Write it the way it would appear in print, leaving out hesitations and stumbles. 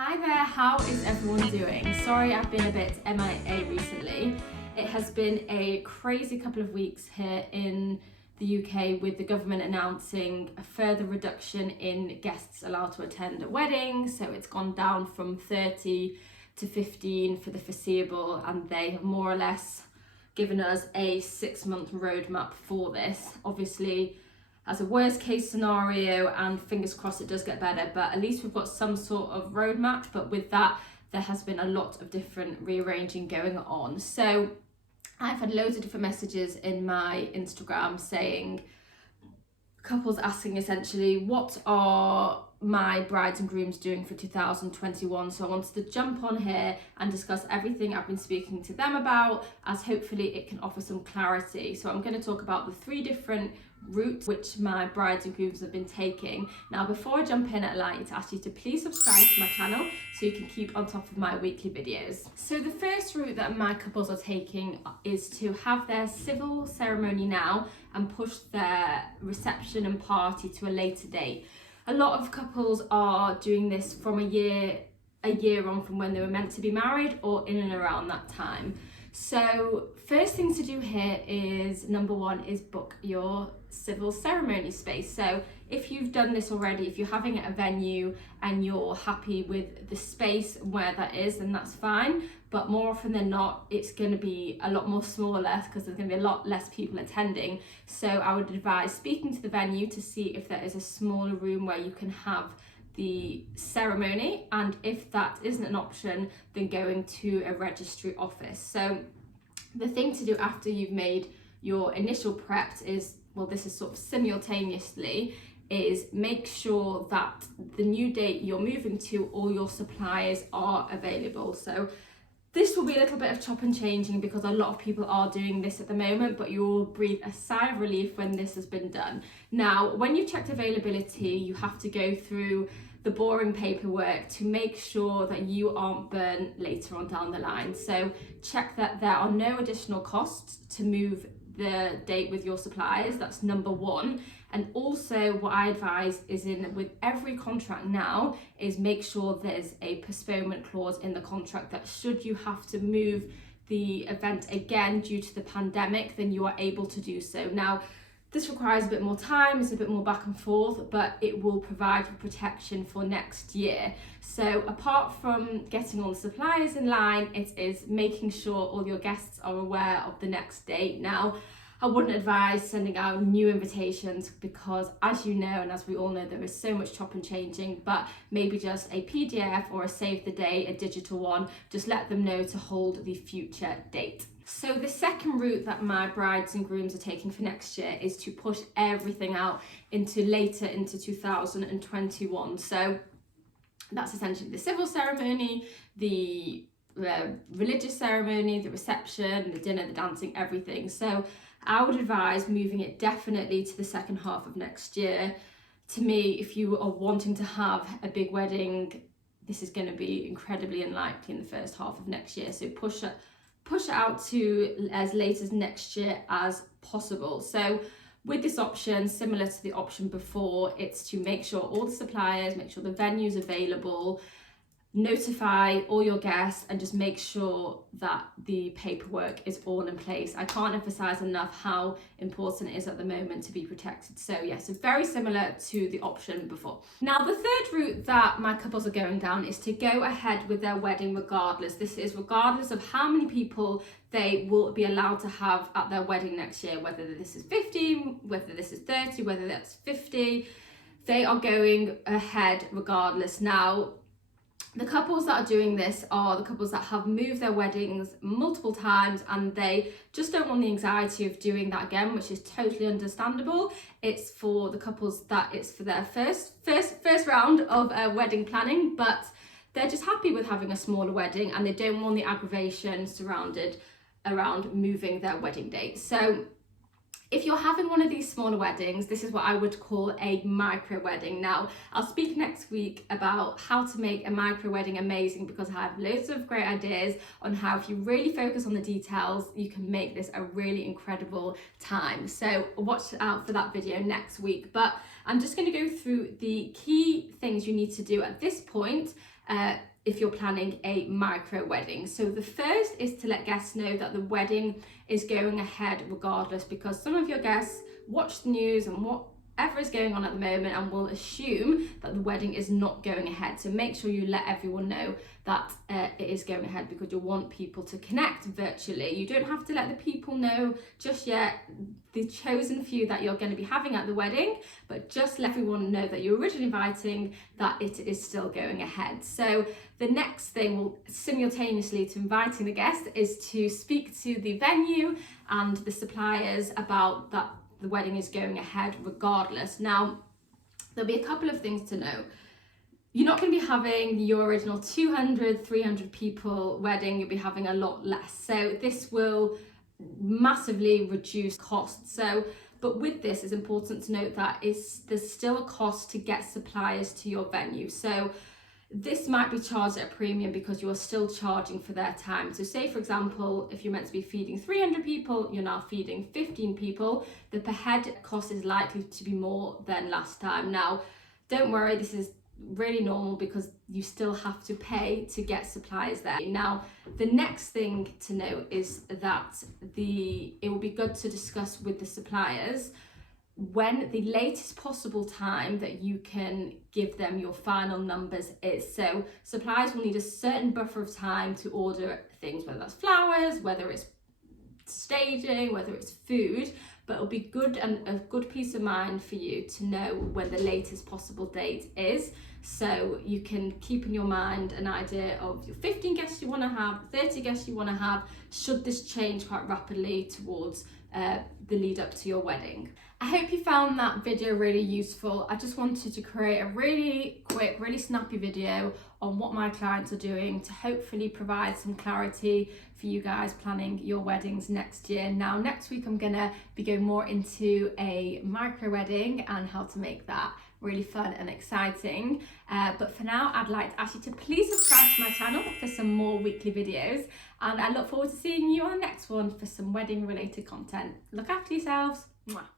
Hi there, how is everyone doing? Sorry I've been a bit MIA recently. It has been a crazy couple of weeks here in the UK with the government announcing a further reduction in guests allowed to attend a wedding. So it's gone down from 30 to 15 for the foreseeable, and they have more or less given us a 6-month roadmap for this. Obviously, as a worst case scenario, and fingers crossed it does get better, but at least we've got some sort of roadmap. But with that, there has been a lot of different rearranging going on. So I've had loads of different messages in my Instagram saying, couples asking essentially, what are my brides and grooms doing for 2021? So I wanted to jump on here and discuss everything I've been speaking to them about, as hopefully it can offer some clarity. So I'm going to talk about the 3 different routes which my brides and grooms have been taking. Now, before I jump in, I'd like to ask you to please subscribe to my channel so you can keep on top of my weekly videos. So the first route that my couples are taking is to have their civil ceremony now and push their reception and party to a later date. A lot of couples are doing this from a year on from when they were meant to be married, or in and around that time. So first thing to do here is, number 1, is book your civil ceremony space. So if you've done this already, if you're having it at a venue and you're happy with the space where that is, then that's fine. But more often than not, it's going to be a lot more smaller because there's going to be a lot less people attending. So I would advise speaking to the venue to see if there is a smaller room where you can have the ceremony, and if that isn't an option, then going to a registry office. So the thing to do after you've made your initial preps is, well, this is sort of simultaneously, is make sure that the new date you're moving to, all your suppliers are available. So this will be a little bit of chop and changing because a lot of people are doing this at the moment, but you'll breathe a sigh of relief when this has been done. Now, when you've checked availability, you have to go through the boring paperwork to make sure that you aren't burnt later on down the line. So check that there are no additional costs to move the date with your suppliers. That's number 1. And also what I advise is, with every contract now, is make sure there's a postponement clause in the contract that should you have to move the event again due to the pandemic, then you are able to do so. Now, this requires a bit more time, it's a bit more back and forth, but it will provide you protection for next year. So apart from getting all the suppliers in line, it is making sure all your guests are aware of the next date. Now, I wouldn't advise sending out new invitations because, as you know, and as we all know, there is so much chop and changing, but maybe just a PDF or a save the date, a digital one, just let them know to hold the future date. So the second route that my brides and grooms are taking for next year is to push everything out later into 2021. So that's essentially the civil ceremony, the religious ceremony, the reception, the dinner, the dancing, everything. So I would advise moving it definitely to the second half of next year. To me, if you are wanting to have a big wedding, this is going to be incredibly unlikely in the first half of next year. So push it out to as late as next year as possible. So with this option, similar to the option before, it's to make sure all the suppliers, make sure the venue's available, notify all your guests, and just make sure that the paperwork is all in place. I can't emphasize enough how important it is at the moment to be protected. So yes, it's very similar to the option before. Now, the third route that my couples are going down is to go ahead with their wedding regardless. This is regardless of how many people they will be allowed to have at their wedding next year, whether this is 50, whether this is 30, whether that's 50, they are going ahead regardless. Now, the couples that are doing this are the couples that have moved their weddings multiple times and they just don't want the anxiety of doing that again, which is totally understandable. It's for the couples that it's for their first round of wedding planning, but they're just happy with having a smaller wedding and they don't want the aggravation surrounded around moving their wedding date. So if you're having one of these smaller weddings, this is what I would call a micro wedding. Now, I'll speak next week about how to make a micro wedding amazing because I have loads of great ideas on how, if you really focus on the details, you can make this a really incredible time. So watch out for that video next week. But I'm just going to go through the key things you need to do at this point if you're planning a micro wedding. So the first is to let guests know that the wedding is going ahead regardless, because some of your guests watch the news and whatever is going on at the moment and will assume that the wedding is not going ahead. So make sure you let everyone know that it is going ahead, because you want people to connect virtually. You don't have to let the people know just yet, the chosen few that you're going to be having at the wedding, but just let everyone know that you're originally inviting, that it is still going ahead. So the next thing, simultaneously to inviting the guest, is to speak to the venue and the suppliers about that the wedding is going ahead regardless. Now, there'll be a couple of things to know. You're not going to be having your original 200, 300 people wedding, you'll be having a lot less. So this will massively reduce costs. But with this, it's important to note that there's still a cost to get suppliers to your venue. So this might be charged at a premium because you're still charging for their time. So say, for example, if you're meant to be feeding 300 people, you're now feeding 15 people, the per head cost is likely to be more than last time. Now, don't worry, this is really normal because you still have to pay to get suppliers there. Now, the next thing to note is that it will be good to discuss with the suppliers when the latest possible time that you can give them your final numbers is. So suppliers will need a certain buffer of time to order things, whether that's flowers, whether it's staging, whether it's food, but it'll be good and a good peace of mind for you to know when the latest possible date is, so you can keep in your mind an idea of your 15 guests you want to have, 30 guests you want to have, should this change quite rapidly towards the lead up to your wedding. I hope you found that video really useful. I just wanted to create a really quick, really snappy video on what my clients are doing to hopefully provide some clarity for you guys planning your weddings next year. Now, next week I'm gonna be going more into a micro wedding and how to make that really fun and exciting. But for now, I'd like to ask you to please subscribe to my channel for some more weekly videos, and I look forward to seeing you on the next one for some wedding related content. Look after yourselves. Mwah.